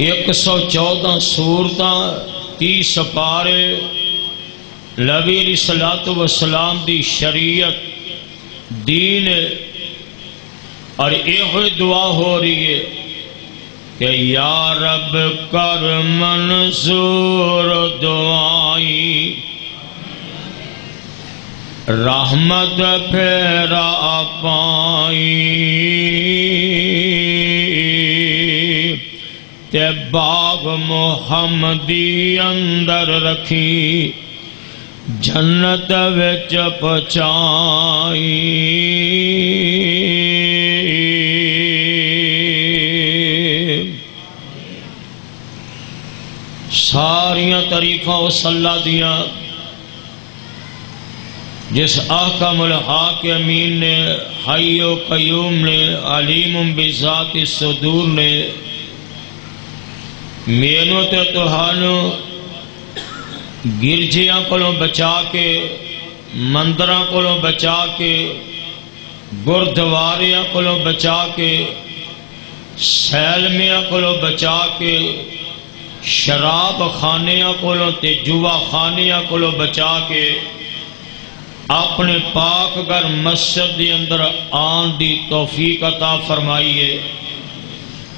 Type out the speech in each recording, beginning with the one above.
114 سورتاں 30 سپارے نبی علیہ الصلوۃ والسلام دی شریعت دین اور یہ دعا ہو رہی ہے کہ یا رب کر منظور دعائی رحمت پھیرا پائی تے باغ محمدی اندر رکھی جنت وچ پہنچائی ساریاں تعریفاں اس اللہ دیاں جس احکم الحاکمین نے حی و قیوم نے علیم بذات الصدور نے مینوں تے تہانوں گرجیاں کولوں بچا کے مندراں کولوں بچا کے گردواریاں کولوں بچا کے سیلمیاں کولوں بچا کے شراب خانیاں کولوں تے جوا خانیاں کولوں بچا کے اپنے پاک گھر مسجد دی اندر آن دی توفیق عطا فرمائیے۔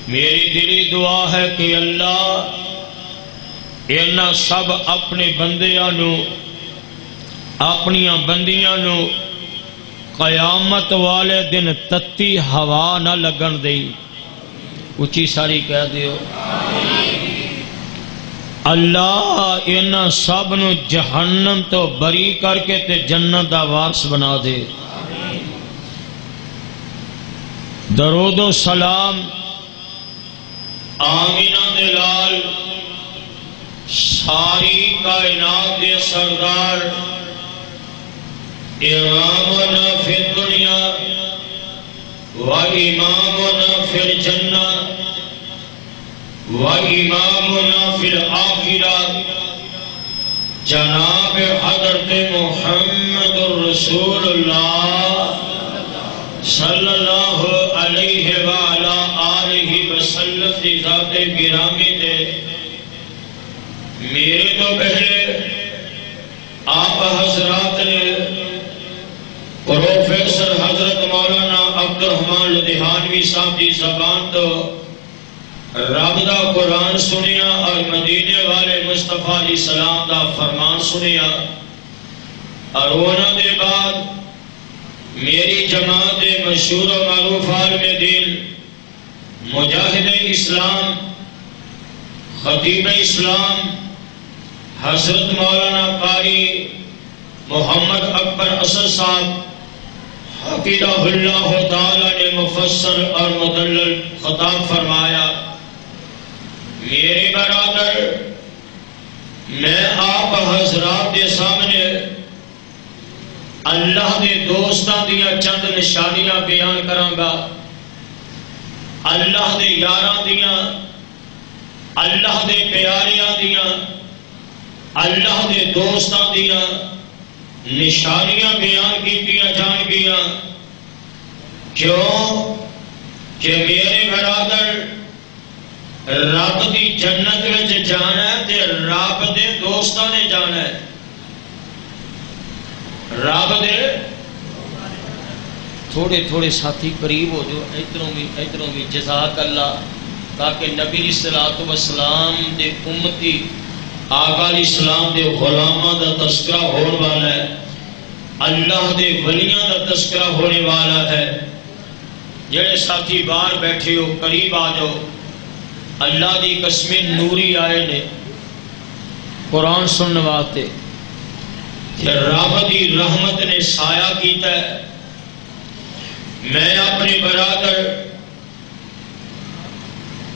میری دلی دعا ہے کہ اللہ انہاں سب اپنے بندیاں نو اپنیاں بندیاں نو قیامت والے دن تتی ہوا نہ لگن دے، اچھی ساری کہہ دیو اللہ انہاں سب نو جہنم تو بری کر کے تے جنت دا وارث بنا دے۔ درود و سلام آمینہ دلال ساری کائنات دے سردار امامنا فی الدنیا و امامنا فی الجنہ و امامنا فی الآخرہ جناب حضرت محمد رسول اللہ صلی اللہ علیہ وآلہ آلہ وسلم دی ذات گرامی دے میرے تو پہلے آپ حضرات نے پروفیسر حضرت مولانا عبدالرحمن لدھیانوی صاحب دی زبان تو رب دا قرآن سنیا اور مدینے والے مصطفیٰ علیہ السلام دا فرمان سنیا اور انہوں دے بعد میری جماعت مشہور و معروف عالم دین مجاہد اسلام خطیب اسلام حضرت مولانا قاری محمد اکبر اسد صاحب حفظہ اللہ تعالی نے مفسر اور مدلل خطاب فرمایا۔ میرے برادر میں آپ حضرات کے سامنے اللہ دے دوستاں دیا چند نشانیاں بیان کراں گا، اللہ دے یاراں دیاں، اللہ دے پیاریاں دیاں، اللہ دے دوستاں دیاں نشانیاں بیان کیتیاں جان گیاں۔ کیوں کہ میرے برادر رب دی جنت وچ جانا ہے تے رب دے دوستاں نے جانا ہے، رب دے تھوڑے تھوڑے ساتھی قریب ہو جو ادھروں بھی جزاک اللہ، تاکہ نبی علیہ الصلوۃ والسلام دے امتی آقا علیہ السلام دے غلاماں دا تذکرہ ہونے والا ہے، اللہ دے ولیاں دا تذکرہ ہونے والا ہے۔ جڑے ساتھی باہر بیٹھے ہو قریب آ جاؤ، اللہ دی قسمیں نوری آئے نے قرآن سننے واسطے کہ رب دی رحمت نے سایہ کیتا ہے۔ میں اپنے برادر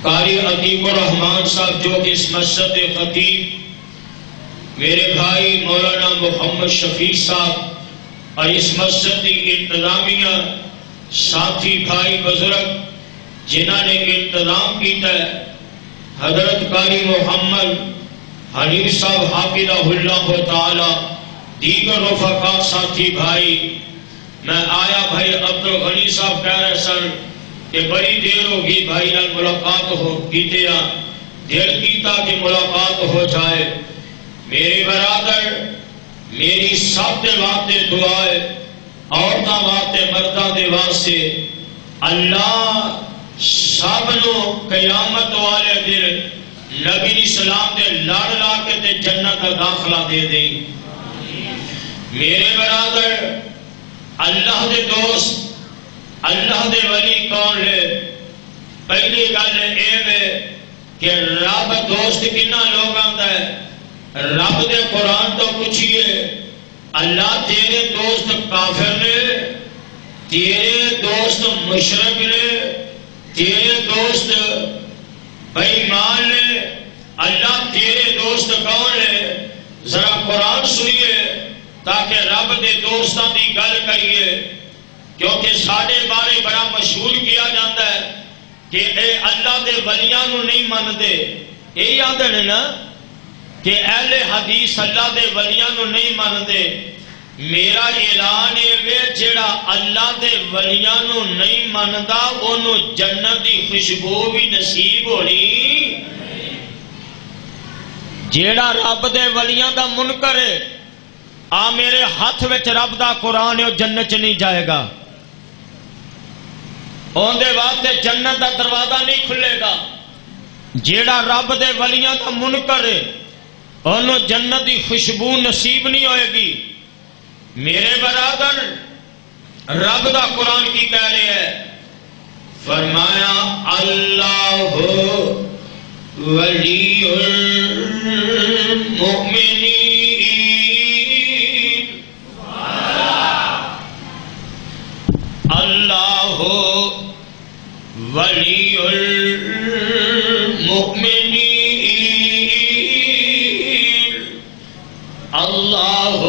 قاری عتیق الرحمان صاحب جو کہ اس مسجد خطیب، میرے بھائی مولانا محمد شفیع صاحب اور اس مسجد کی انتظامیہ ساتھی بھائی بزرگ جنہوں نے انتظام کیتا ہے، حضرت قاری محمد حنیف صاحب حافظہ اللہ تعالی، دیگر رفقا ساتھی بھائی، میں آیا بھائی عبدالغنی صاحب کہہ رہے سن کہ بڑی دیر ہوگی بھائی نال ملاقات ہو کیتے دل کیتا کہ ملاقات ہو جائے. میرے برادر میری سب دے واسطے دعا ہے، عورتاں واسطے مرداں دے واسطے اللہ سب نو قیامت والے دن نبی اسلام دے لڑ لا کے تے جنت کا داخلہ دے دے. میرے برادر اللہ دے دوست اللہ دے ولی کون لے؟ پہلی گل اے کہ رب دوست کنا لوگ آتا ہے؟ رب دے قرآن تو پوچھئے اللہ تیرے دوست کافر نے، تیرے دوست مشرک نے، تیرے دوست بے ایمان نے، اللہ تیرے دوست کون ہے؟ ذرا قرآن سنیے تاکہ رب دے دوستاں دی گل کریے، کیونکہ ساڈے بارے بڑا مشہور کیا جاتا ہے کہ اے اللہ دے ولیاں نو نہیں مندے. یہی آدھے نے نا کہ اہل حدیث اللہ دے ولیاں نو نہیں مندے. میرا اعلان ہے جیڑا اللہ دے ولیاں نو نہیں مندا اونوں جنت دی خوشبو بھی نصیب ہونی. جیڑا رب دے ولیاں دا منکر ہے، آ میرے ہاتھ وچ رب دا قرآن ہے، وہ جنت چ نہیں جائے گا. اندے واسطے جنت دا دروازہ نہیں کھلے گا. جیڑا رب دے ولیاں دا منکر ہے انہوں جنت دی خوشبو نصیب نہیں ہوئے گی. میرے برادر رب دا قرآن کی کہہ رہے ہیں؟ فرمایا اللہ ولی المؤمنین، اللہ ولی المؤمنین، اللہ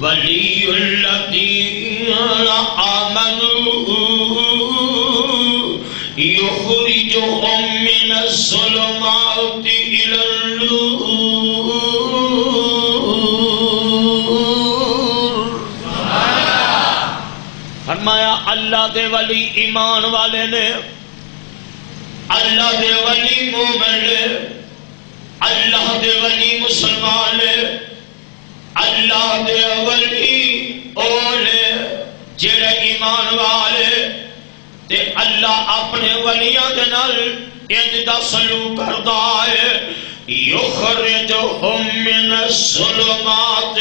ولی الذین آمنوا یخرجهم من الظلمات إلی النور. فرمایا اللہ دے ولی ایمان والے نے، اللہ دے ولی مومن نے، اللہ دے ولی مسلمان نے، اللہ دے ولی اولے جڑے ایمان والے تے اللہ اپنے ولیاں دے نال انج دا سلوک کردا ہے. یخرجهم من الظلمات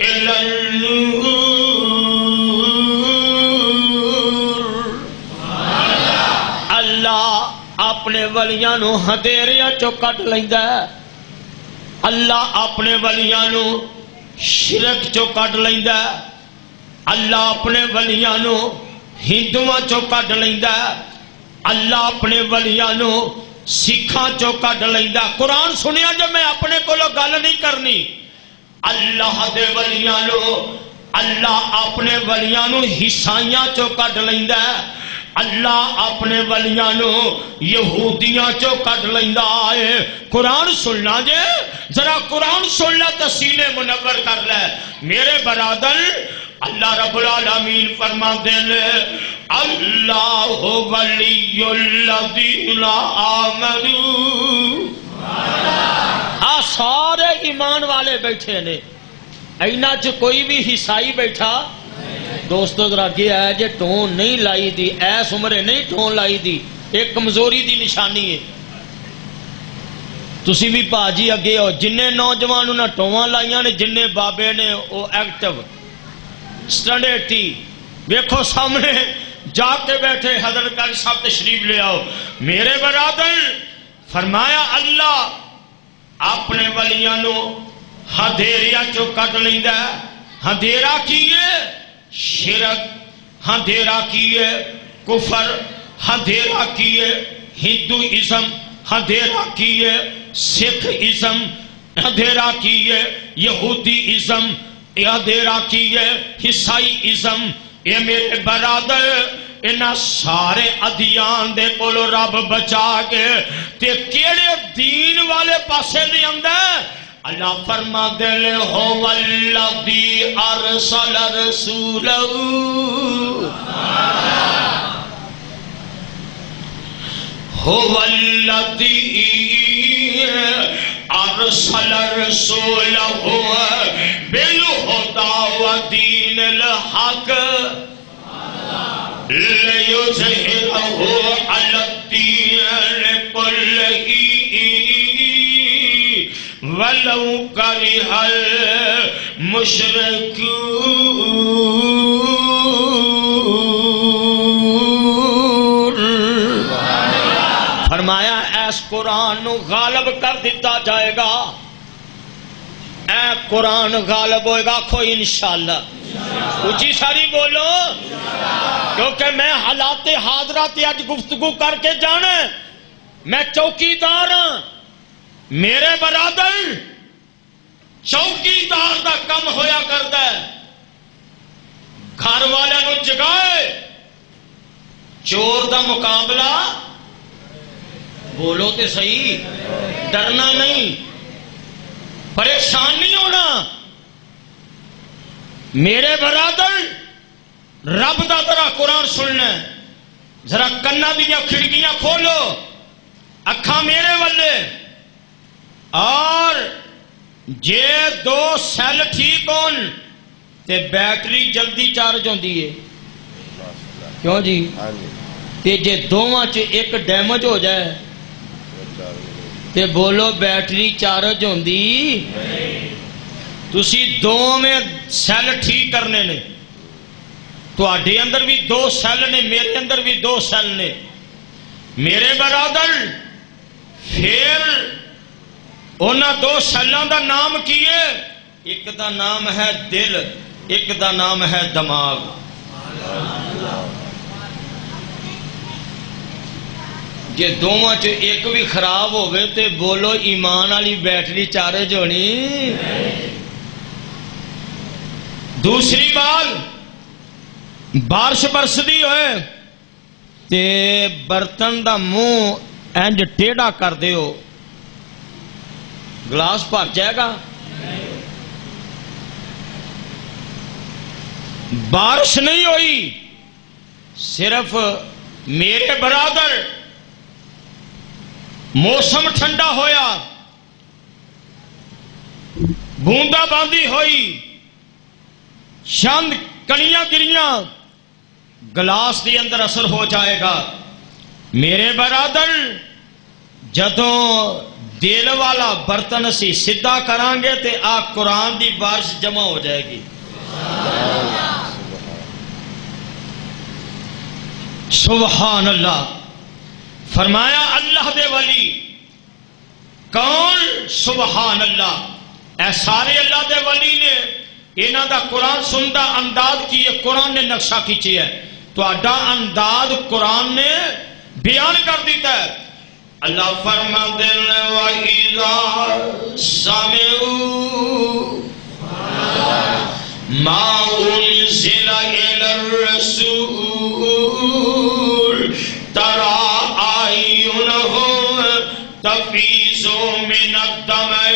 إلی النور. اللہ اپنے ولیاں نو ہدیریاں چوں کڈ لیندا ہے. اللہ اپنے ولیاں نو شرک چو کڈ لیندا ہے. اللہ اپنے ولیاں نو ہندوواں چو کڈ لیندا ہے. اللہ اپنے ولیاں نو سکھاں چو کڈ لیندا. قرآن سنیا جو میں اپنے کولوں گل نہیں کرنی. اللہ دے ولیاں نو اللہ اپنے ولیاں نو عیسائیاں چو کڈ لیندا ہے. اللہ اپنے ولیاں نو یہودیاں چو کڈ لیندا ہے. قرآن سننا جے ذرا قرآن سن لے تو سینے منور کر لے. میرے برادر اللہ رب العالمین فرماتے ہیں اللہ ولی الذین آمنوا. سارے ایمان والے بیٹھے نے، اینا چ کوئی بھی عیسائی بیٹھا دوستو ذرا اگے آیا جے ٹون نہیں لائی دی، ایس عمرے نہیں ٹون لائی دی، ایک کمزوری دی نشانی ہے. تسی بھی پاجی اگے ہو، جننے نوجوان انہاں ٹوواں لائیاں نے، جننے بابے نے وہ ایکٹیو سٹنڈیٹی ویکھو سامنے جا کے بیٹھے. حضرت علی صاحب تشریف لے آؤ. میرے برادر فرمایا اللہ اپنے ولیاں نو ہندیریا چو کڈ لیندا ہے. ہندیرا کیے شرک، ہندیرا کیے کفر، ہندیرا کیے ہندوازم، ہندیرا کیے سکھ ازم، ہندیرا کیے یہودی ازم، ہندیرا کیے عیسائی ازم. یہ میرے برادر انہاں سارے ادیان دے کولو رب بچا کے تے کیڑے دین والے پاسے نہیں آندا. اللہ فرما دے ہو والذی ارسل رسولہ. هو الذي ارسل رسوله بالهدى ودين الحق ليظهره على الدين كله ولو كره المشركون. فرمایا اس قرآن نو غالب کر دیتا جائے گا. اے قرآن غالب ہوئے گا. کوئی انشاءاللہ اونچی ساری بولو، کیونکہ میں حالات حاضرات اج گفتگو کر کے جانا. میں چوکیدار ہاں. میرے برادر چوکیدار دا کم ہویا کرتا ہے. گھر والے نو جگائے، چور دا مقابلہ بولو تے صحیح، ڈرنا نہیں، پریشان نہیں ہونا. میرے برادر رب دا ذرا قرآن سننا، ذرا کنا دیا کھڑکیاں کھولو، اکھاں میرے والے. اور جے دو سیل ٹھیک ہون تے بیٹری جلدی چارج ہوندی ہے. کیوں جی؟ تے جے دوواں چ ایک ڈیمیج ہو جائے تے بولو بیٹری چارج ہوندی. تسی دو میں سیل ٹھیک کرنے نے. تواڈے اندر بھی دو سیل نے، میرے اندر بھی دو سیل نے. میرے برادر پھر انہاں دو سیلاں دا نام کی ہے؟ ایک دا نام ہے دل، ایک دا نام ہے دماغ. جے دوواں چ ایک بھی خراب ہوئے تے بولو ایمان والی بیٹری چارج ہونی. دوسری بات، بارش برسدی ہوئے تے برتن دا منہ انج ٹیڑھا کر دیو، گلاس بھر جائے گا؟ بارش نہیں ہوئی، صرف میرے برادر موسم ٹھنڈا ہویا، بوندا باندی ہوئی، چند کلیاں گریاں، گلاس دی اندر اثر ہو جائے گا. میرے برادر جدوں دل والا برتن اسی سیدھا کران گے تے آ قرآن دی بارش جمع ہو جائے گی. سبحان اللہ. فرمایا اللہ دے ولی کون؟ سبحان اللہ. اے سارے اللہ دے ولی نے. انہاں دا قرآن سندا انداز کی ہے، قرآن نے نقشہ کھینچی ہے. تو اڈا انداز قرآن نے بیان کر دیتا ہے. اللہ فرماتے ہیں وَإِذَا سَمِعُوا مَا أُنزِلَ إِلَى الرَّسُولِ تَرَى أَعْيُنَهُمْ تَفِيضُ مِنَ الدَّمْعِ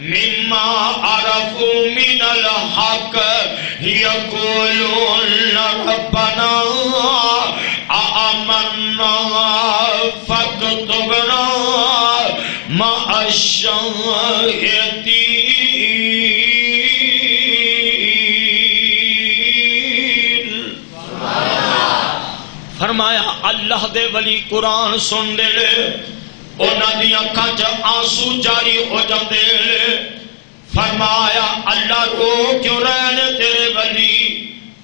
مِمَّا عَرَفُوا مِنَ الْحَقِّ يَقُولُونَ رَبَّنَا آمَنَّا فاكتبنا مع الشاهدين. فرمایا اللہ دے ولی قرآن سن دے لے، انہاں دی اکھاں چ آنسو جاری ہو جاندے لے. فرمایا اللہ رو کیوں رہنے تیرے ولی،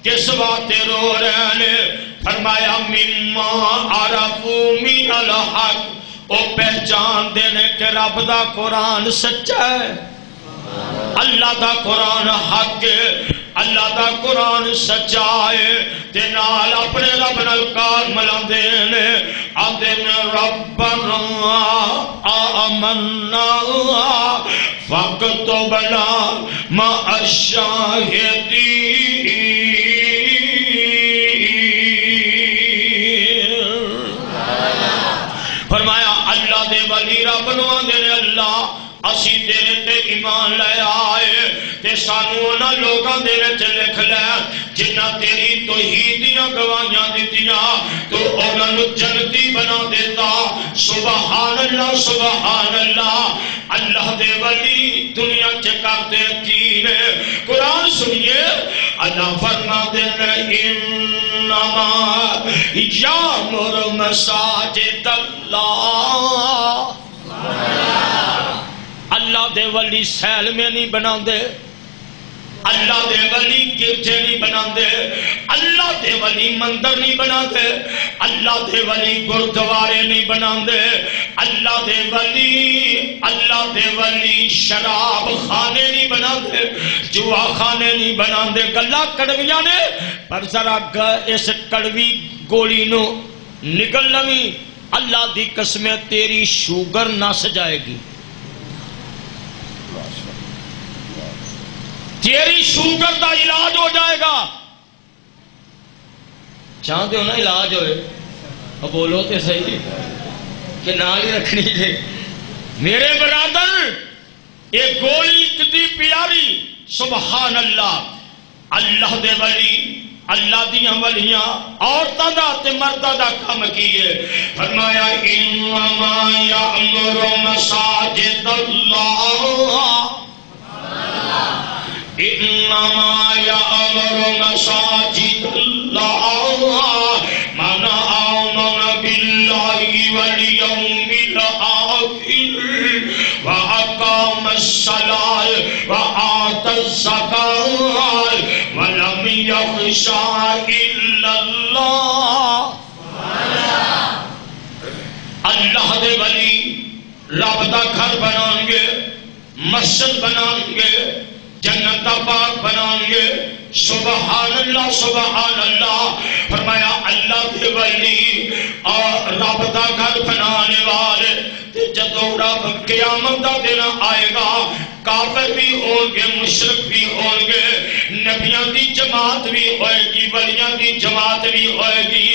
کس واسطے رو رہنے؟ فرمایا مما عرفوا من الحق، او پہچان دینے کہ رب دا قرآن سچا ہے، اللہ دا قرآن حق ہے، اللہ دا قرآن سچا ہے. تے نال اپنے رب نال کار ملاندے نے، آندے نے ربنا آمنا فاکتبنا مع الشاہدین. فرمایا اللہ دے ولی رب نو آندے نے اللہ اسی تیرے تے ایمان لے آئے تے سانو انہاں لوگاں دے وچ لکھ لے جنہاں تیری توحید دیاں گواہیاں دتیاں تو انہاں نو جنتی بنا دیتا. سبحان اللہ سبحان اللہ. اللہ دے ولی دنیا چ کرتے کی نے. قرآن سنیے اللہ فرماتے ہیں انما یامر مساجد اللہ. اللہ دے ولی سیل میں نہیں بنا دے, اللہ دے ولی گرجے نہیں بنا دے, اللہ دے ولی مندر نہیں بنا دے, اللہ دے ولی گردوارے نہیں بنا دے, اللہ دے ولی شراب خانے نہیں بنا دے, جوا خانے نہیں بنا دے. گلا کڑویاں نے پر ذرا اس کڑوی گولی نو نگل لوی, اللہ دی قسم تیری شوگر نس جائے گی, تیری شوگر دا علاج ہو جائے گا. چاہتے ہو نا علاج ہوئے, اب بولو تے صحیح کہ نال ہی رکھنی ہے. میرے برادر ایک گولی اتنی پیاری. سبحان اللہ. اللہ دے ولی, اللہ دیاں ولیاں عورتاں دا تے مرداں دا کام کیے. فرمایا انما یامر مساجد اللہ, انما یامر مساجد اللہ من آمن باللہ والیوم الاخر واقام الصلاۃ وآتى الزکاۃ ولم یخش الا اللہ. اللہ دے ولی رب دا گھر بنائیں گے, مسجد بنائیں گے, جنت کا باغ بنائیں گے. سبحان اللہ سبحان اللہ. فرمایا اللہ کے ولی اور رب دا گھر بنانے والے جدو رب قیامت دا دن آئے گا, کافر بھی ہوں گے, مشرک بھی ہوں گے, نبیاں دی جماعت بھی ہوئے گی, ولیاں دی جماعت بھی ہوئے گی,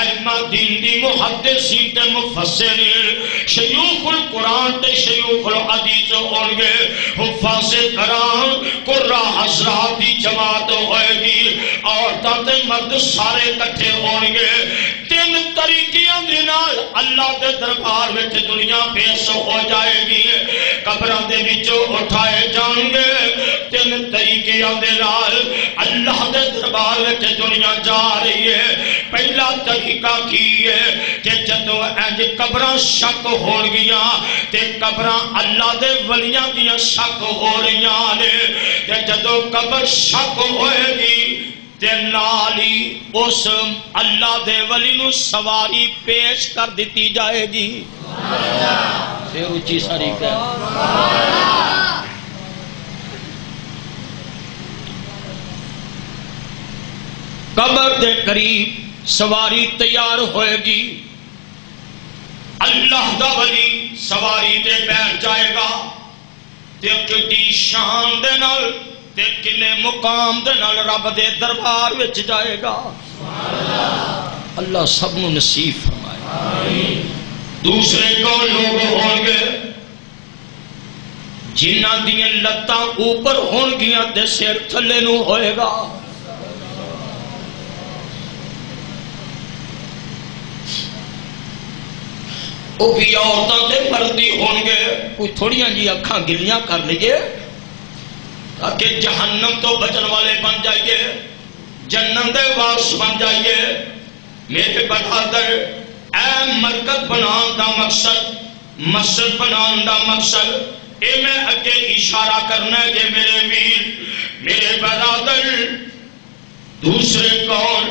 علماء دین دی محدثین تے مفسرین, شیوخ القرآن تے شیوخ الحدیث ہوں گے, حفاظ کرام قرہ حضرات دی جماعت ہوئے گی, عورتاں تے مرد سارے کٹھے ہوں گے. تین طریقیاں دے نال اللہ دے دربار وچ دنیا پیش ہو جائے گی. قبراں دے وچوں اٹھائے جان گے. تین طریقیاں دے نال اللہ دے دربار وچ دنیا جا رہی ہے. پہلا طریقہ کی ہے کہ جدوں انج قبراں شک ہون گیاں تے قبراں اللہ دے ولیاں دیاں شک ہو رہیاں نے, تے جدوں قبر شک ہوئے گی تے نال ہی اس اللہ دے ولی نو سواری پیش کر دیتی جائے گی. پھر اونچی ساری قبر دے قریب سواری تیار ہوئے گی. اللہ دا ولی سواری تے بیٹھ جائے گا تے کڈی شان دے نال تے کنے مقام دے نال رب دے دربار وچ جائے گا. اللہ سب نو نصیب فرمائے. دوسرے کون لوگ ہوں گے جنہاں دیاں لتاں اوپر ہون گیاں تے سر تھلے نو ہوئے گا. وہ بھی عورتوں تے مردی ہون گے. کوئی تھوڑیاں جی اکھاں گلیاں کر لیے تاکہ جہنم تو بچن والے بن جائیے, جنت دے وارث بن جائیے. میرے برادر اے مرکز بنان دا مقصد, مسجد بنان دا مقصد اے میں اگے اشارہ کرنا ہے کہ میرے ویر میرے برادر. دوسرے کون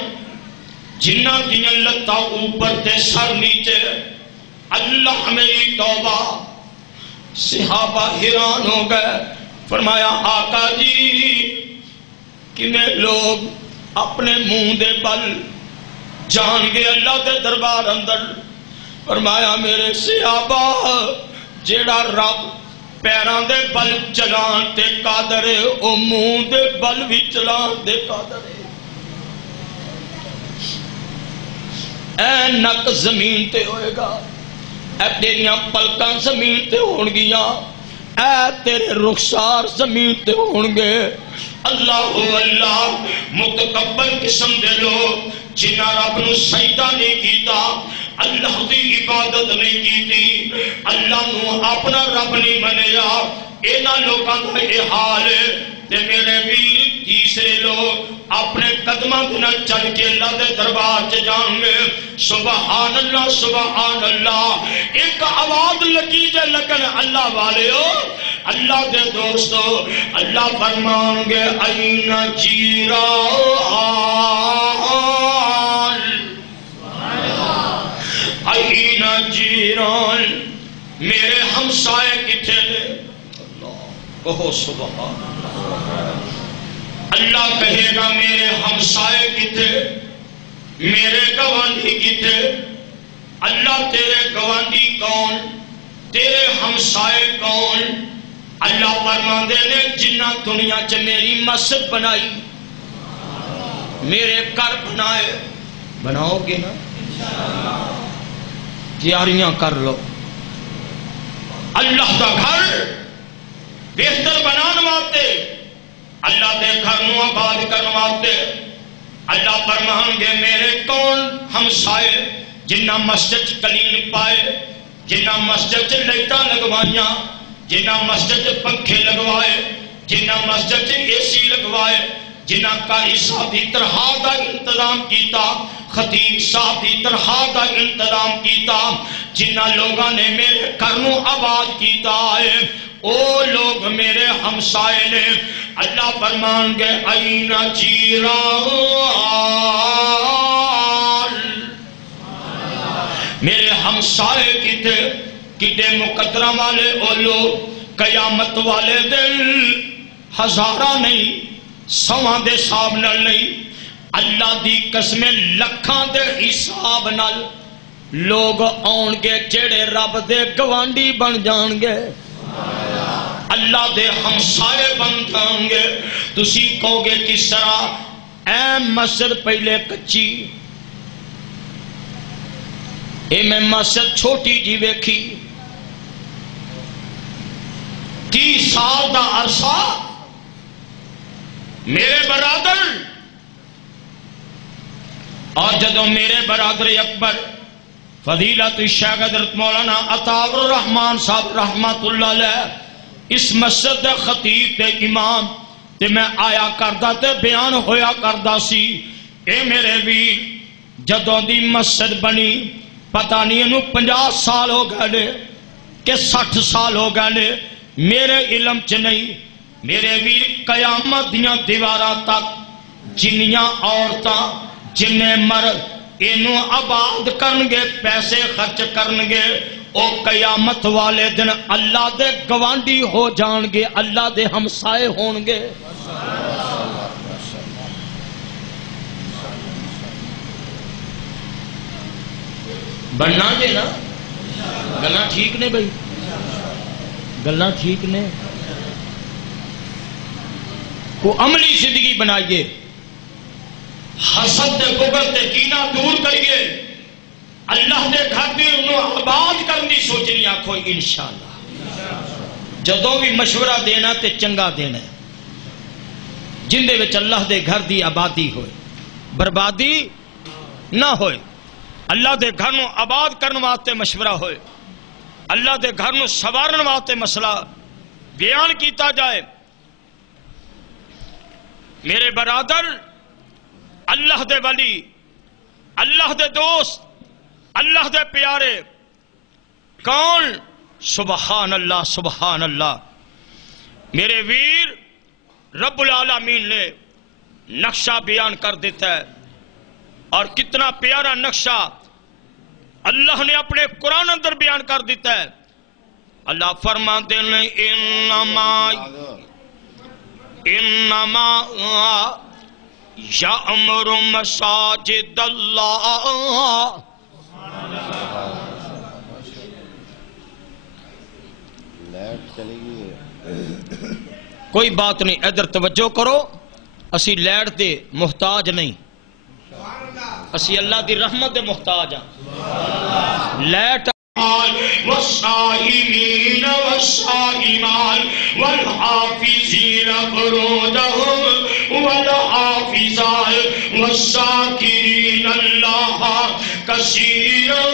جنہ دیاں لتاں اوپر تے سر نیچے. اللہ میری توبہ. صحابہ حیران ہو گئے. فرمایا آقا جی کنے لوگ اپنے منہ دے بل جان گے اللہ دے دربار اندر. فرمایا میرے صحابہ جیڑا رب پیران دے بل چلان تے قادر ہے او منہ دے بل بھی چلان دے قادر ہے. اے نک زمین تے ہوئے گا, اے تیریاں پلکاں زمین تے ہون گیاں, اے تیرے رخسار زمین تے ہون گے. اللہ اللہ متکبر قسم دے لوگ جنہاں رب نو سجدہ نہیں کیتا, اللہ دی عبادت نہیں کی، اللہ نو اپنا رب نہیں منیا، اینا لوگاں دا یہ حال ہے۔ تے میرے ویر تیسرے لوگ اپنے قدموں نہ چل کے اللہ دے دربار چ جان گے، سبحان اللہ سبحان اللہ، ایک آواز لگی جے لگن اللہ والے ہو، اللہ دے دوستو، اللہ فرمان گے این جیران، این جیران، میرے ہمسائے کتنے نے؟ کہو سبحان اللہ، کہے گا میرے ہمسائے کتنے، میرے گوانڈی کتنے؟ اللہ تیرے گوانڈی کون، تیرے ہمسائے کون؟ اللہ فرماندے نے جنہ دنیا چ میری مسجد بنائی، میرے گھر بنائے، بناؤ گے نا؟ تیاریاں کر لو، اللہ دا گھر بہتر بنانے واسطے، اللہ دے گھر نو آباد کرنے واسطے اللہ فرمان گے میرے کون ہمسائے جنہ مسجد کلین پائے، جنہ مسجد لائٹاں لگوائیاں، جنہ مسجد پنکھے لگوائے، جنہ مسجد اے سی لگوائے، جنہ قاری صاحب دی تنخواہ دا انتظام کیتا، خطیب صاحب دی تنخواہ دا انتظام کیتا، جنہ لوگاں نے میرے گھر نو آباد کیتا ہے، او لوگ میرے ہمسائے نے۔ اللہ فرمان گے این جیران، میرے ہمسائے کتے مقدرہ والے او لوگ، قیامت والے دن ہزارہ نہیں، سواں دے حساب نال نہیں، اللہ دی قسمیں لکھاں دے حساب نال لوگ آن گے جڑے رب دے گوانڈی بن جان گے، اللہ دے ہمسائے بن جان گے۔ تسی کہو گے کس طرح؟ اے مسجد پہلے کچی، اے میں مسجد چھوٹی جی ویکھی، 30 سال دا عرصہ میرے برادر، اور جدو میرے برادر اکبر فضیلت شیخ حضرت مولانا عطا الرحمان صاحب رحمت اللہ علیہ اس مسجد دے خطیب تے امام تے میں آیا کردہ تے بیان ہویا کردہ سی، اے میرے ویر جدوں دی مسجد بنی پتہ نہیں انہوں 50 سال ہو گئے کہ 60 سال ہو گئے، میرے علم چ نہیں، میرے ویر قیامت دیاں دیواراں تک جنیاں عورتاں جننے مرد انہوں آباد کرنگے، پیسے خرچ کرنگے، او قیامت والے دن اللہ دے گوانڈی ہو جانگے، اللہ دے ہمسائے ہونگے۔ بننا جے نا، گلنا ٹھیک نے بھئی، گلنا ٹھیک نے، کو عملی زندگی بنائیے، حسد دے بغض دے کینہ دور کریے، اللہ دے گھر دی انہوں آباد کرنی سوچنی آکھو انشاءاللہ۔ جدوں بھی مشورہ دینا تے چنگا دینا ہے، جن دے وچ اللہ دے گھر دی آبادی ہوئے، بربادی نہ ہوئے، اللہ دے گھر نو آباد کرنے واسطے مشورہ ہوئے، اللہ دے گھر نو سوارن واسطے مسئلہ بیان کیتا جائے۔ میرے برادر، اللہ دے ولی، اللہ دے دوست، اللہ دے پیارے کون؟ سبحان اللہ سبحان اللہ۔ میرے ویر رب العالمین نے نقشہ بیان کر دیتا ہے، اور کتنا پیارا نقشہ اللہ نے اپنے قرآن اندر بیان کر دیتا ہے۔ اللہ فرماتے ہیں انما یأمر مساجد اللہ، کوئی بات نہیں، ادھر توجہ کرو، اسی لیٹ دے محتاج نہیں، اسی اللہ دی رحمت دے محتاج ہاں۔ لیٹ والصائمین والصائمات والحافظین فروجہم والحافظات والذاکرین اللہ كثيرا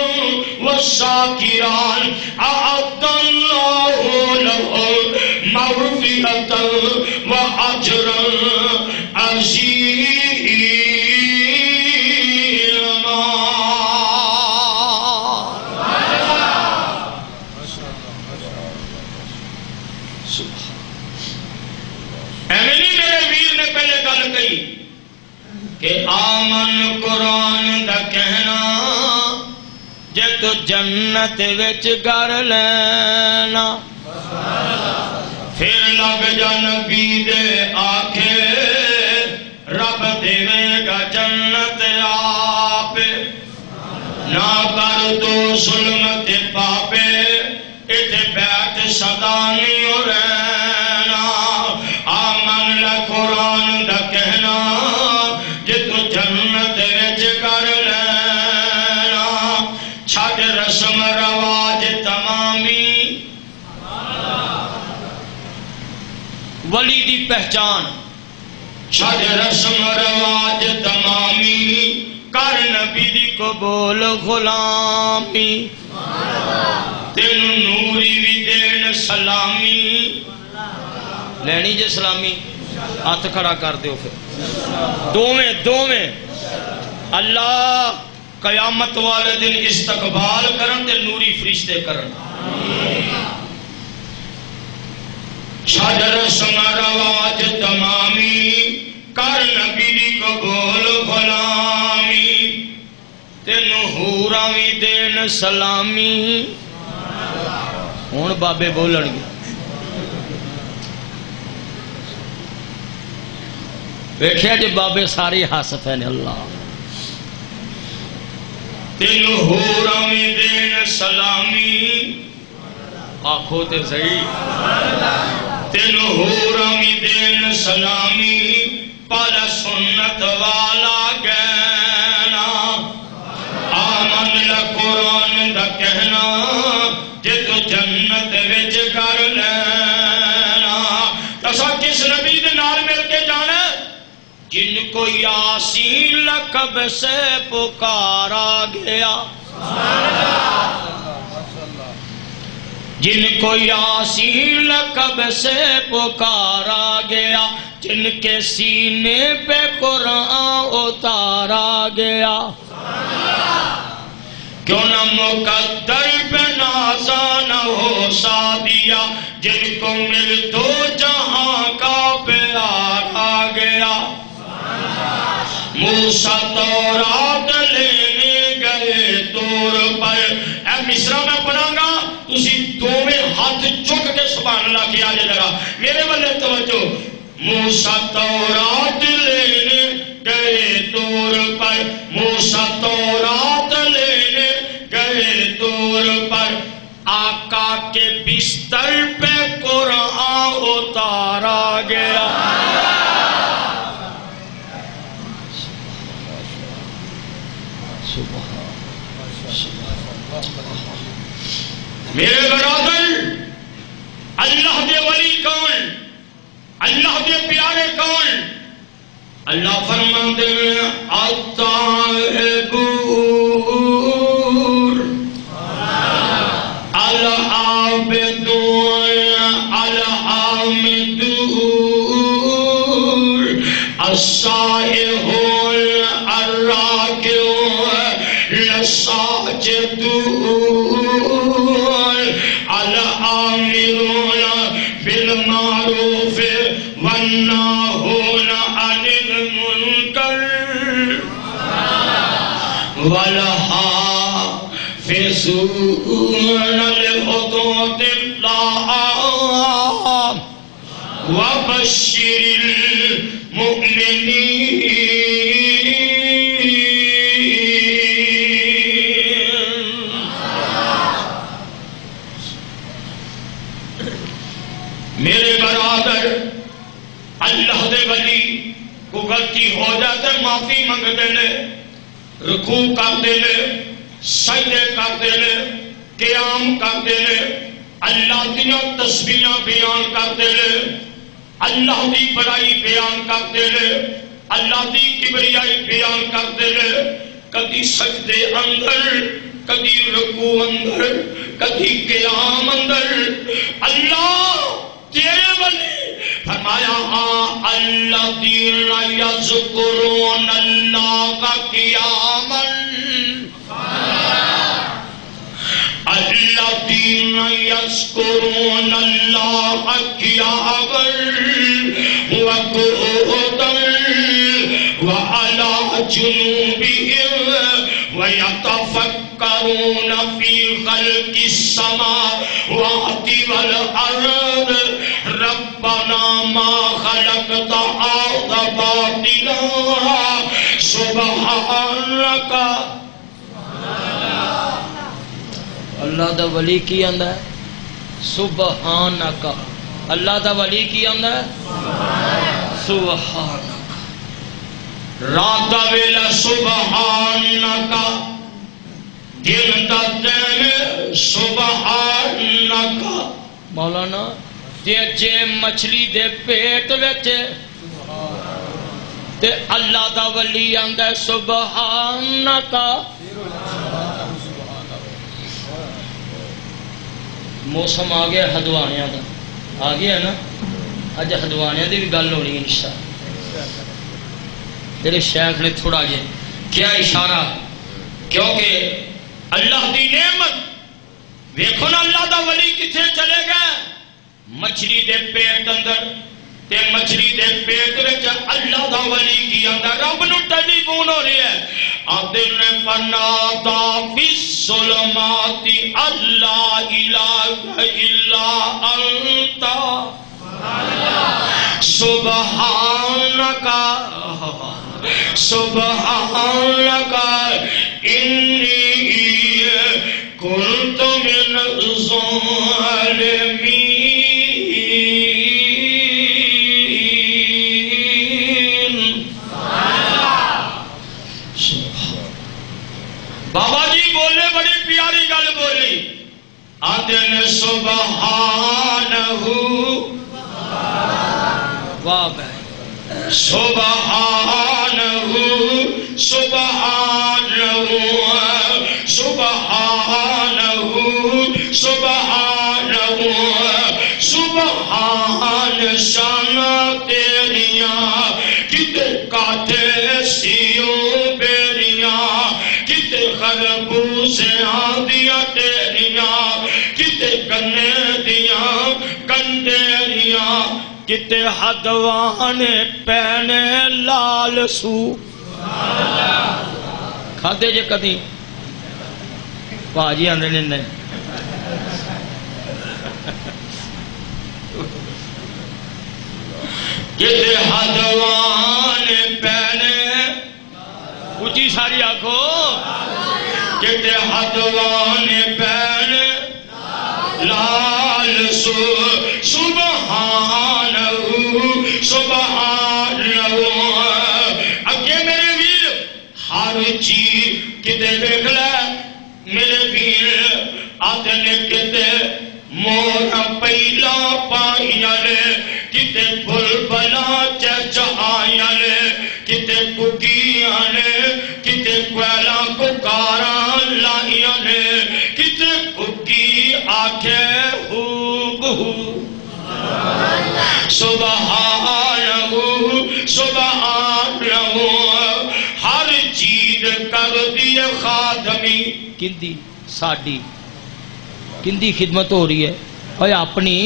وشاكرا أعد الله له مغفرة وأجرا عظيما. ایمنی میرے ویر نے پہلے گل کہی کہ آمن قرآن دا کہنا جے تو جنت وچ گر لینا پھر لگ جا نبی دے آکھے رب دے گا جنت آپ نہ کر تو ظلم تے پاپے اتھے بیٹھ صدا نہیں ہو رہنا. آمن لا قرآن دا کہنا جے تو جنت وچ کر لینا چھڈ رسم رواج تمامی. ولی دی پہچان چھڈ رسم رواج تمامی کر نبی دی قبول غلامی. تین نوری بھی دین سلامی لینی جے سلامی ہاتھ کھڑا کر دیو پھر دوویں اللہ قیامت والے دن استقبال کرن تے نوری فرشتے کرن. چھڈ رسم رواج تمامی کر نبی دی قبول غلامی تینوں حوراں وی دین سلامی. ہن بابے بولن گے ویکھیا جی بابے ساری ہس پے نے. اللہ تینوں حوراں وی دین سلامی آکھو تے صحیح تینوں حوراں وی دین سلامی پالا سنت والا گہنا. آمن لا قرآن دا کہنا جے تو جنت وچ کر لینا. تسا کس نبی دے نال مل کے جانا جن کو یاسین لقب سے پکارا گیا جن کو یاسین لقب سے پکارا گیا جن کے سینے پہ قرآن اتارا گیا. کیوں نہ مقدر پہ نازا نہ ہو سادیا جن کو مل دو جہاں کا پیار آ گیا. موسیٰ تورات لینے گئے طور پر. اے مصرع میں پڑھاں گا تسی دوویں ہاتھ چک کے سبحان اللہ کیا جائے ذرا میرے والے توجہ. موسیٰ تورات لینے گئے طور پر موسیٰ تورات لینے گئے طور پر آقا کے بستر پہ قرآن اتارا گیا. میرے برادر اللہ دے ولی کون اللہ دے پیارے کون اللہ فرماتے ہیں الطاہرون العابدون الحامدون السائحون الراکعون الساجدون الآمرون بالمعروف والناهون عن المنکر والحافظون لحدود اللہ وبشر المؤمنین. میرے برادر اللہ دے ولی کو غلطی ہو جاتے معافی منگتے لے رکوع کرتے لے سجدے کرتے لے قیام کرتے لے اللہ دیا تسبیحاں بیان کرتے لے اللہ دی بڑائی بیان کرتے لے اللہ دی کبریائی بیان کرتے لے کدی سجدے اندر، کدی رکوع اندر، کدی قیام اندر اللہ تیرے ولی فرمایا ہاں الذین یذکرون اللہ قیاما الذین یذکرون اللہ قیاما وقعودا وعلی جنوبہم ویتفکرون فی خلق السماوات والارض ربنا ما خلقت هذا باطلا سبحانک۔ اللہ دا ولی کی آندا ہے سبحانک، اللہ دا ولی کی آندا ہے سبحانک، رات ویلا سبحانک، دن دا دن سبحانک۔ مولانا جے مچھلی دے پیٹ وچ تے اللہ دا ولی آندا ہے سبحانک۔ موسم آ گیا ہدوانیاں دا، آ گیا نا، اج ہدوانیاں دی بھی گل ہونی انشاءاللہ۔ میرے شیخ نے تھوڑا جے کیا اشارہ، کیونکہ اللہ دی نعمت ویکھو نا، اللہ دا ولی کتھے چلے گئے؟ مچھلی دے پیٹ اندر، تے مچھلی دے پیٹ وچ اللہ دا ولی کی اندر رب نو ٹیلی فون ہو رہی ہے، آدن فنادا فی الظلمات اللہ الہ الا انت سبحانک سبحانک انی کنت من الظالمین۔ بابا جی بولے بڑی پیاری گل بولی، آدن سبحانہ واہ بھائی سبحانہ سبحانہ سبحانہ سبحانہ سبحان شان تیریاں کتے کاٹے سیوں بیریاں کتے خربوزیاں دیا تیریاں کتے گنے دیا گندیریاں کتے ہدوان پینے لال سو۔ کھادے جے کدی پاجی آندے نے نہیں کتے ہدوان پینے اچھی ساری آنکھو کتے ہدوان پینے لال سو سبحانہ سبحانہ۔ اگے میرے ویر ہر چیز کتے دیکھ لے میرے ویر آدھنے کتے مورا پہلا پائیاں لے کتے بھل بلا چہچہائیاں لے کتے ککیاں لے کتے کویلا ککارا لائیاں لے کتے ککی آکھے ہو بہو سبحانہ سبحانہ۔ ہر چیز کر دیے خادمی کندی ساڑی کندی خدمت ہو رہی ہے اور اپنی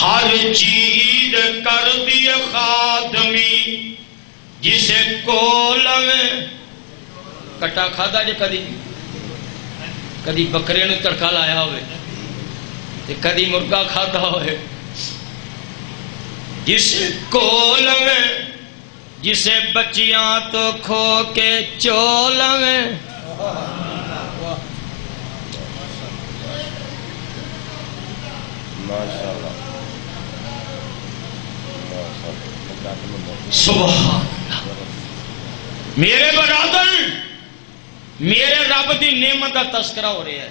ہر چیز کر دیے خادمی جسے کول میں کٹا کھادا جے کدی بکرے نو تڑکا لایا ہوئے تے کدی مرغا کھادا ہوئے جسے کول میں جسے بچیاں تو کھو کے چول میں سبحان اللہ۔ میرے برادر میرے رب دی نعمت کا تذکرہ ہو رہا ہے۔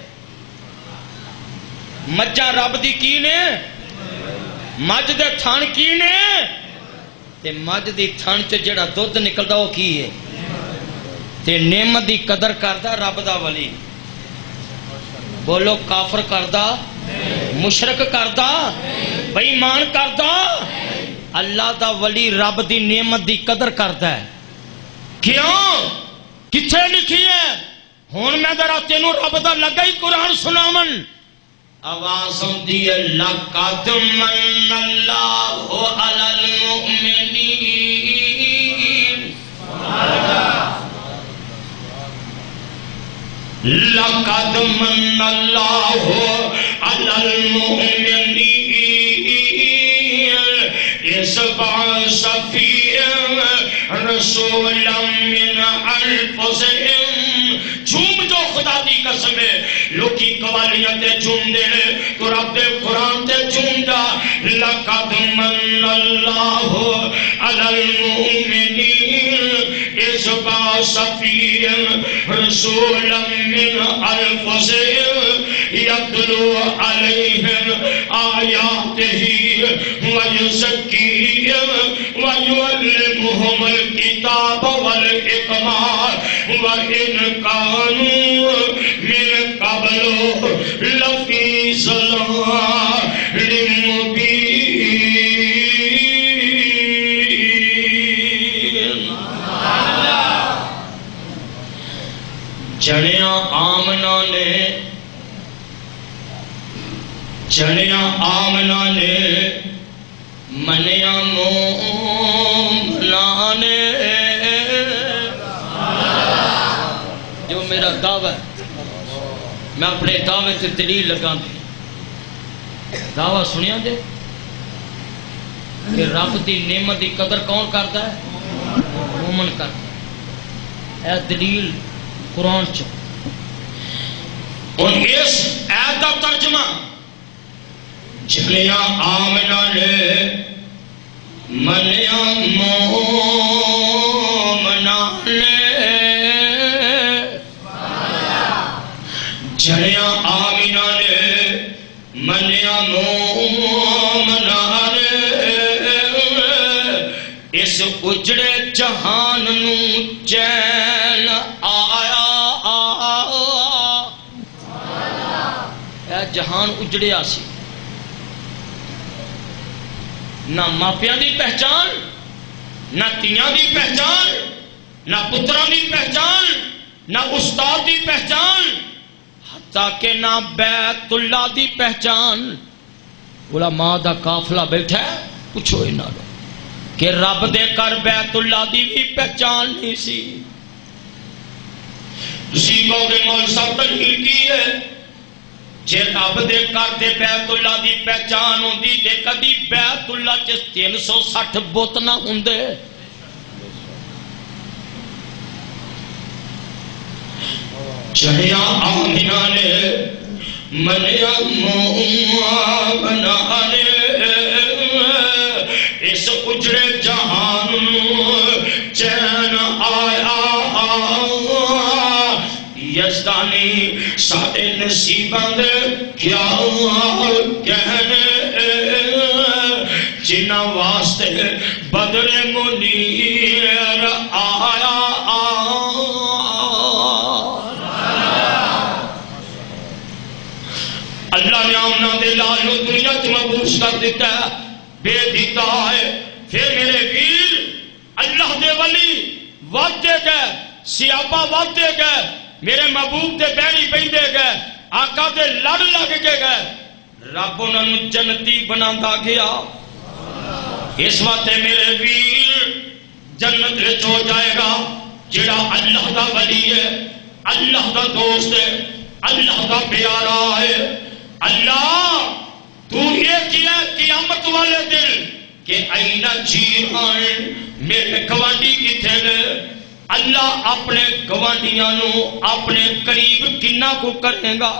مجھا رب دی کی نے مجھ دے تھن کی نے تے مجھ دی تھن چ جڑا دودھ نکلدا وہ کی ہے تے نعمت دی قدر کردا رب دا ولی. بولو کافر کردا، مشرک کردا، بے ایمان کردا. اللہ دا ولی رب دی نعمت دی قدر کردا ہے. کیوں؟ کتھے لکھی ہے؟ ہن میں ذرا تینوں رب دا لگا ہی قرآن سناون. آواز ہوندی ہے لقد من اللہ علی المؤمنین، لقد من اللہ علی المؤمنین اذ بعث فیہم رسولا من انفسہم. جھوم جو خدا دی قسم ہے، لوکی قوالیاں تے جھوم دے تو رب دے قرآن تے جھوم دا. لقد من اللہ علی المؤمنین اذ بعث فیہم رسولا من انفسہم یتلو علیہم آیاتہ ویزکیہم ویعلمہم الکتاب والحکمہ وَإِنْ كَانُوا مِنْ قَبْلُ لَفِي ضَلَالٍ مُبِينٍ. جڑیاں آمنہ نے منیا مومنہ نے. جو میرا دعویٰ ہے میں اپنے دعوے سے دلیل لگا دے. دعویٰ سنیا دے کہ رب دی نعمت دی قدر کون کرتا ہے؟ مومن کرتا ہے. اے دلیل قرآن چ. اور اس آیت کا ترجمہ جھلیاں آمنہ نے منیا مومنہ نے. جھلیاں آمنہ نے منیا مومنہ نے. اس اجڑے جہان نو چین آیا. اے جہان اجڑیا سی، نہ ماپیاں دی پہچان، نہ تیاں دی پہچان، نہ پتران دی پہچان، نہ استاد دی پہچان، حتیٰ کہ نہ بیت اللہ دی پہچان. علماء دا قافلہ بیٹھا ہے، پوچھو انہاں نوں کہ رب دے کر بیت اللہ دی بھی پہچان نہیں سی. تسی کہو گے مول صاحب تحقیق کی ہے، جے رب دے کر دے بیت اللہ دی پہچان ہوندی تے کدی بیت اللہ چ 360 بت نہ ہوندے. جڑیاں آمنہ نے منیا مومنہ نے. اس اجڑے جہان چین آیا. یزدانی سارے نصیباں دے کیا کہنے جنہاں واسطے بدر منیر آیا. اللہ نے آمنہ دے لال نو دنیا چ مبعوث کر دیتا ہے، بے دیتا ہے. پھر میرے ویر اللہ دے ولی وعدے گئے، صحابہ وعدے گئے، میرے محبوب دے بیڑی بیندے گئے، آقا دے لڑ لگ کے گئے. رب انہوں نے جنتی بناتا گیا. اس وقت میرے ویر جنت وچ ہو جائے گا جڑا اللہ دا ولی ہے، اللہ دا دوست ہے، اللہ دا پیارا ہے. اللہ تو یہ کیا قیامت والے دن کہ اینا جیران میرے گوانڈی کتھے نے. اللہ اپنے گوانڈیاں نو اپنے قریب کنا کو کرے گا.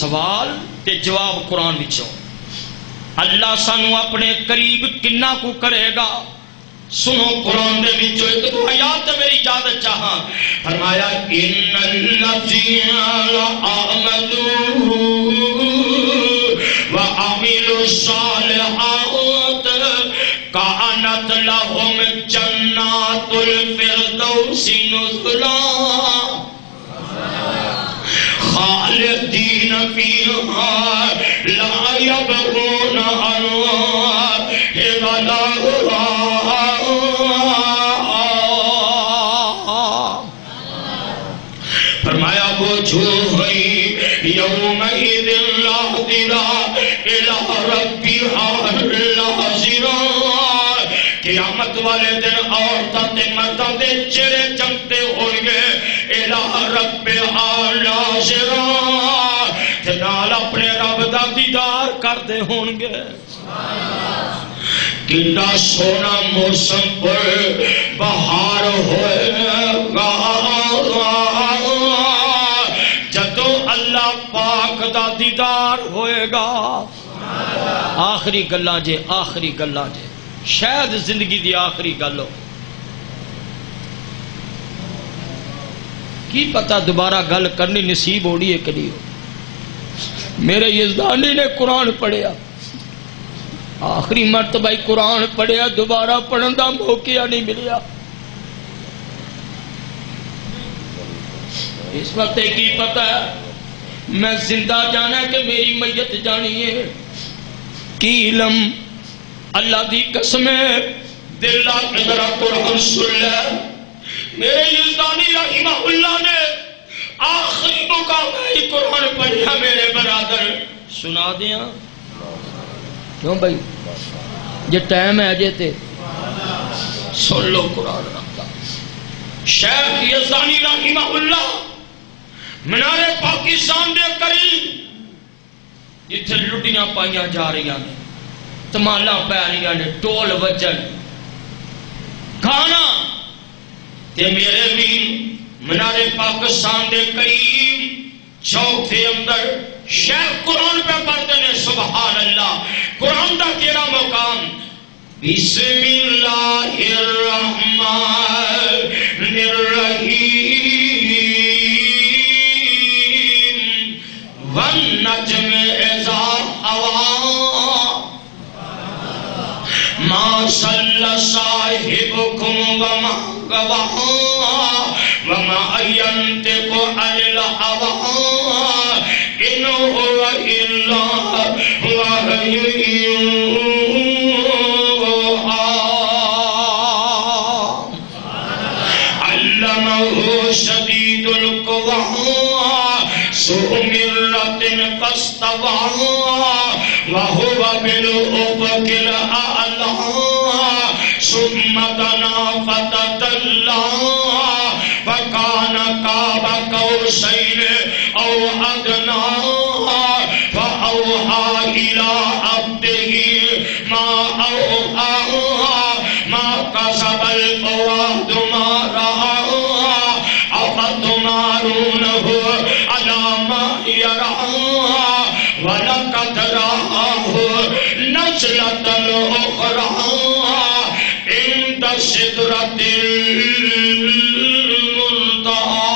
سوال تے جواب قرآن وچوں. اللہ سانو اپنے قریب کنا کو کرے گا. سنو قرآن دے وچوں ایک دو آیات میری اجازت چاہاں. فرمایا ان الذین آمنوا وعملوا الصالحات کانت لهم جنات الفردوس خالدین فیہا لا یبغون عنہا حولا۔ فرمایا وجوہ یومئذ ناظرہ الی ربہا ناظرہ، قیامت والے دن عورتاں تے مرداں دے چہرے چمکتے ہوئے الی ربہا ناظرہ، تے نال اپنے رب دا دیدار کردے ہون گے۔ کتنا سونا موسم پر بہار ہوئے گا جدو اللہ پاک دا دیدار ہوئے گا۔ آخری گلاں جے، آخری گلاں جے، شاید زندگی دی آخری گل ہو، کی پتہ دوبارہ گل کرنی نصیب ہونی ہے کہ نہیں ہو۔ میرے یزدانی نے قرآن پڑھیا، آخری مرتبہ قرآن پڑھیا، دوبارہ پڑھن دا موقع نہیں ملیا۔ اس وقت کی پتہ ہے میں زندہ جانا کہ میری میت جانی ہے، کی علم اللہ دی قسم ہے۔ دل لا کے ذرا قرآن سن لے۔ میرے یزدانی رحمہ اللہ نے آخری مقام ہے قرآن پڑھیا، میرے برادر سنا دیا کیوں بھائی؟ یہ ٹائم ہے جے تے سن لو قرآن رکھتا۔ شیخ یزدانی رحمہ اللہ منارے پاکستان دے قریب جتھے لٹیاں پائیاں جا رہی ہیں، تمالا پہ رہی ہیں، ٹول وجن گانا، تے میرے بھی منارے پاکستان دے قریب چوک دے اندر شیخ قرآن پہ پڑھتے ہیں۔ سبحان اللہ، قرآن دا کیڑا مقام؟ بسم اللہ الرحمن الرحیم والنجم اذا ہوا ما صلی صاحبکم وما غوا وما ينطق عن الهوى إن هو إلا وحي يوحى علمه شديد القوى ذو مرة فاستوى وهو بالأفق الأعلى ثم دنا فتدلى فكان قاب قوسين أو أدنى فأوحى إلى عبده ما أوحى ما كسب الفؤاد ما رأى أفتمارونه على ما يرى ولقد رآه نزلة أخرى عند سدرة المنتهى۔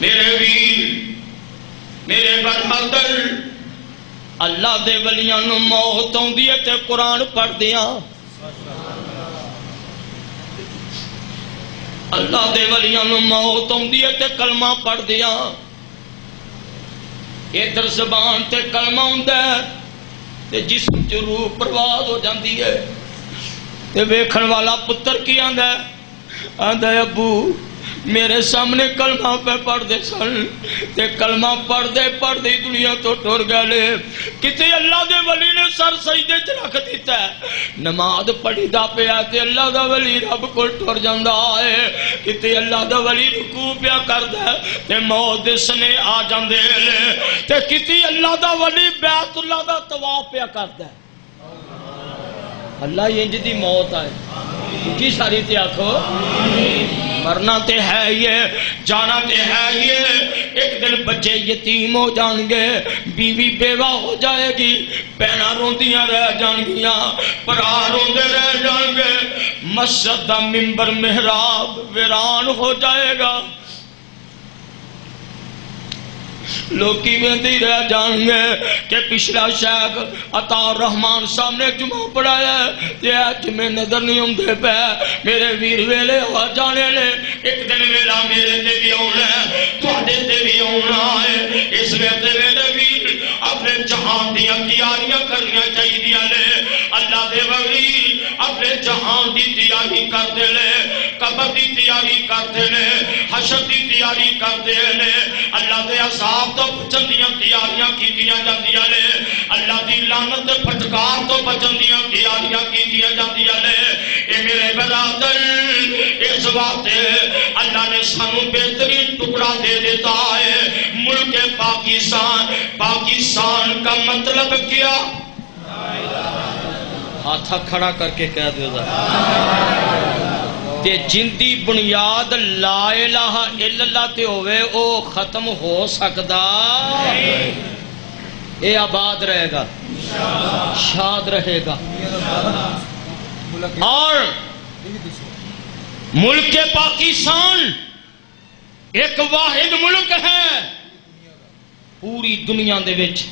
میرے ویر، میرے برادر، اللہ دے ولیاں نو موت آندی ہے تے قرآن پڑھ دیاں۔ اللہ دے ولیاں نو موت آندی ہے تے کلمہ پڑھ دیاں۔ ادھر زبان تے کلمہ ہوندا ہے تے جسم چ روح پرواز ہو جاندی ہے تے ویکھن والا پتر کی آندا ہے؟ آندا ہے ابو میرے سامنے کلمہ پہ پڑھ دے سن تے کلمہ پڑھ دے دنیا تو ٹر گئے۔ کتے اللہ دے ولی نے سر سجدے چ رکھ دیتا ہے، نماز پڑھی دا پیا تے اللہ دا ولی رب کو ٹر جاندا ہے۔ کتے اللہ دا ولی رکوع پیا کردا ہے تے موت دے سنے آ جاندے نے، تے کتے اللہ دا ولی بیت اللہ دا طواف پیا کردا ہے۔ اللہ انج دی موت آئے کی ساری تے آکھو مرنا تے ہے یہ، جانا تے ہے یہ۔ ایک دن بچے یتیم ہو جان گے، بیوی بیوہ ہو جائے گی، بہناں روندیاں رہ جان گیاں، پرا روندے رہ جان گے، مسجد دا منبر محراب ویران ہو جائے گا۔ لوکی ویندے رہ جان گے کہ پچھلا شیخ عطا الرحمان صاحب نے جمعہ پڑھایا تے اج میں نظر نہیں ہوندے پے میرے ویر ویلے ہو جانے نے ایک دن ویلا میرے تے بھی آنا ہے تواڈے تے بھی آنا ہے اس ویلے میرے ویر اپنے جہان دی تیاریاں کرنیاں چاہیے نے اللہ دے ولی اپنے جہان دی تیاری کرتے لے قبر دی تیاری کرتے لے حشر دی تیاری کرتے لے اللہ دے عذاب تو بچن دیاں تیاریاں کیتیاں جاندیاں نے اللہ دی لعنت تے پھٹکار تو بچن دیاں تیاریاں کیتیاں جاندیاں نے اے میرے برادر اس واسطے اللہ نے سانو بہترین ٹکڑا دے دیتا ہے ملک پاکستان پاکستان کا مطلب کیا ہاتھا کھڑا کر کے کہہ دو تے جندی بنیاد لا الہ الا اللہ تے ہوئے او ختم ہو سکدا اے آباد رہے گا شاد رہے گا اور ملک پاکستان ایک واحد ملک ہے پوری دنیا دے وچ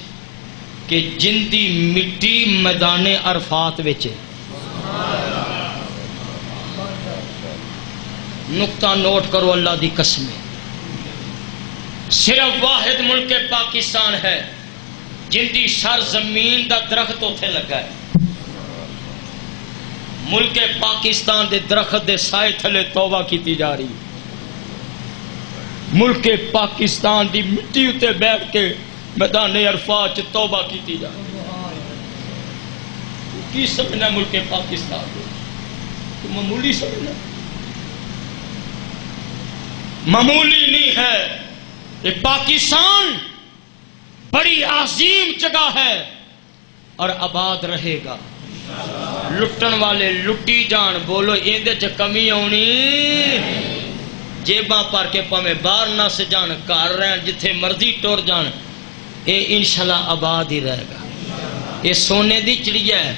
کہ جندی مٹی میدان عرفات وچ نقطہ نوٹ کرو اللہ دی قسم صرف واحد ملک پاکستان ہے جندی سر زمین دا درخت اوتھے لگا ہے ملک پاکستان دے درخت دے سائے تھلے توبہ کیتی جا رہی ملک پاکستان دی مٹی اتے بیٹھ کے میدان عرفات چ توبہ کیتی جا کی سمجھنا ملک پاکستان تو معمولی سمجھنا معمولی نہیں ہے یہ پاکستان بڑی عظیم جگہ ہے اور آباد رہے گا لٹن والے لٹی جان بولو ایندے چ کمی آنی جیباں پر کے پاویں باہر نہ سے جان کار رہن جتھے مرضی ٹور جان اے انشاءاللہ آباد ہی رہے گا یہ سونے دی چڑیا ہے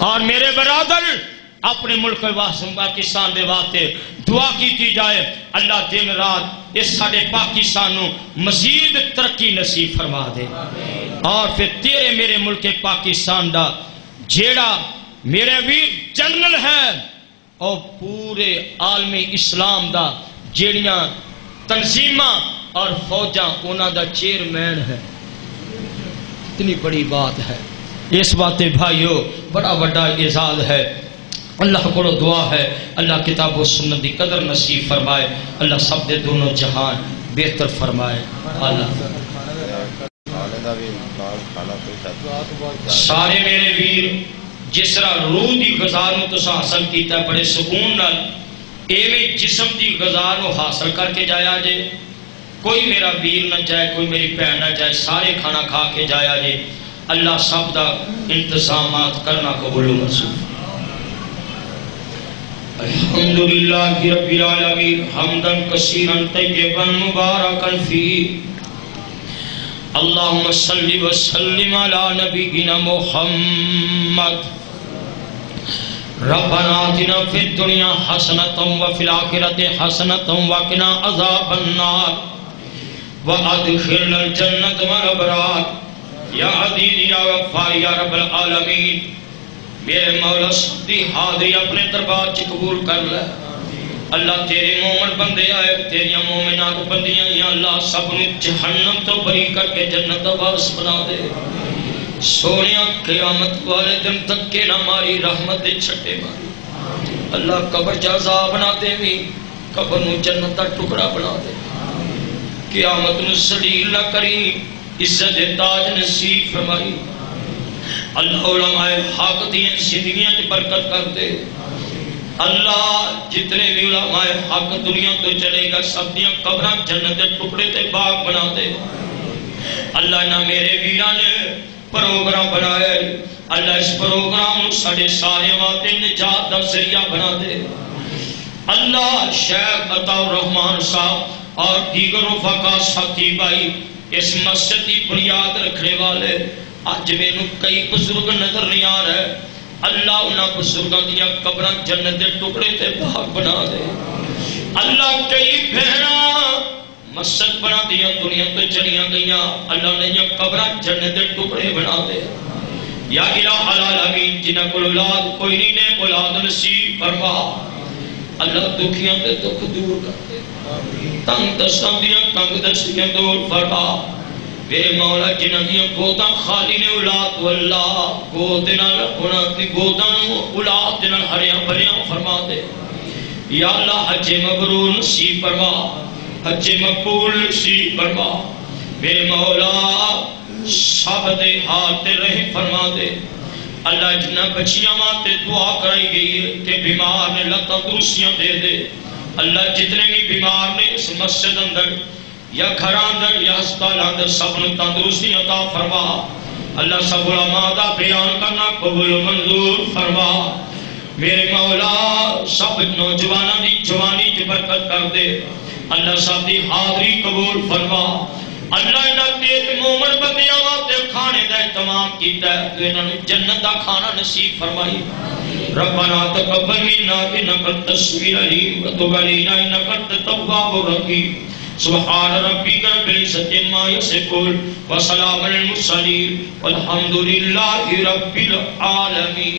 اور میرے برادر اپنے ملک پاکستان دے واسطے دعا کیتی جائے اللہ دن رات اس سارے پاکستان نو مزید ترقی نصیب فرما دے اور پھر تیرے میرے ملک پاکستان دا جیڑا میرے ویر جنرل ہے اور پورے عالم اسلام دا جیڑیاں تنظیماں اور فوجاں انہاں دا چیئرمین ہے اتنی بڑی بات ہے اس بات بھائیو بڑا بڑا اعزاز ہے اللہ کو دعا ہے اللہ کتاب و سنت دی قدر نصیب فرمائے اللہ سب دے دونوں جہان بہتر فرمائے اللہ سارے میرے ویر جس طرح روح دی غذا نو تساں حاصل کیتا بڑے سکون نال ایویں جسم دی غذا نو حاصل کر کے جایا جے کوئی میرا ویر نہ جائے کوئی میری بہن نہ جائے سارے کھانا کھا کے جایا جے اللہ سب دا انتظامات کرنا قبول و منظور الحمدللہ رب العالمین حمدا کثیرا طیبا مبارکا فیہ اللہم صلی وسلم علی نبینا محمد ربنا آتنا فی الدنیا حسنۃ وفی الآخرۃ حسنۃ وقنا عذاب النار وادخلنا الجنۃ مع الابرار یا عزیز یا غفار یا رب العالمین میرے مولا سبھی حاضری اپنے دربار چ قبول کر لے اللہ تیرے مومن بندے آئے تیریاں مومنات بندیاں یا اللہ سب نے جہنم تو بری کر کے جنت وارث بنا دے سونیا قیامت والے دن تک کے نہ ماری رحمت دے چھٹے ماری اللہ قبر جزا بنا دے بھی قبر نو جنت دا ٹکڑا بنا دے قیامت نو ذلیل نہ کری عزت تاج نصیب فرمائی اللہ علماء حق دی زندگیاں تے برکت کر دے اللہ جتنے بھی علماء حق دنیا تو چلے گا سب دیاں قبراں جنت دے ٹکڑے تے باغ بنا دے اللہ نہ میرے ویراں نے پروگرام بنایا اللہ اس پروگرام نو ساڈے سارے واسطے نجات دا ذریعہ بنا دے اللہ شیخ عطا الرحمان صاحب اور دیگر رفقا ساتھی بھائی اس مسجد کی بنیاد رکھنے والے آج میں نو کئی بزرگ نظر نہیں آ رہے اللہ انہاں بزرگاں دیاں قبراں جنت دے ٹکڑے تے باغ بنا دے اللہ کئی بہناں مسجد بنا دیا دنیا تو چڑیاں گئیاں اللہ نے یہ قبراں جنت دے ٹکڑے بنا دے یا الہ العالمین جنہ کو اولاد کوئی نہیں نے اولاد نصیب فرما اللہ دکھیاں تے دکھ دور کر دے تنگ دستاں دیا تنگ دستیاں دور فرما میرے مولا جنہ دیا گوداں خالی نے اولاد واللہ گود دینا ہونا تی گوداں اولاد دینا ہریاں بھریاں فرما دے یا اللہ حج مبرور نصیب فرما حج مقبول نصیب فرما میرے مولا سب دے حال تے رحم فرما دے اللہ جنہ بچیاں ماتے دعا کرائی گئی ہے کہ بیمار نے اللہ تندرستیاں دے دے اللہ جتنے بھی بیمار نے اس مسجد اندر یا گھر اندر یا ہسپتال اندر سب نے تندرستی عطا فرما اللہ سب علماء دا بیان کرنا قبول و منظور فرما میرے مولا سب نوجوانوں دی جوانی کی برکت کر دے اللہ سب دی حاضری قبول فرما اللہ انہاں تیز مومن بندیاں واسطے کھانے دا اہتمام کیتا ہے تو انہاں نوں جنت دا کھانا نصیب فرمائی ربنا تقبل منا انک انت السمیع العلیم وتب علینا انک انت التواب الرحیم سبحان ربک رب العزۃ عما یصفون وسلام علی المرسلین والحمد للہ رب العالمین.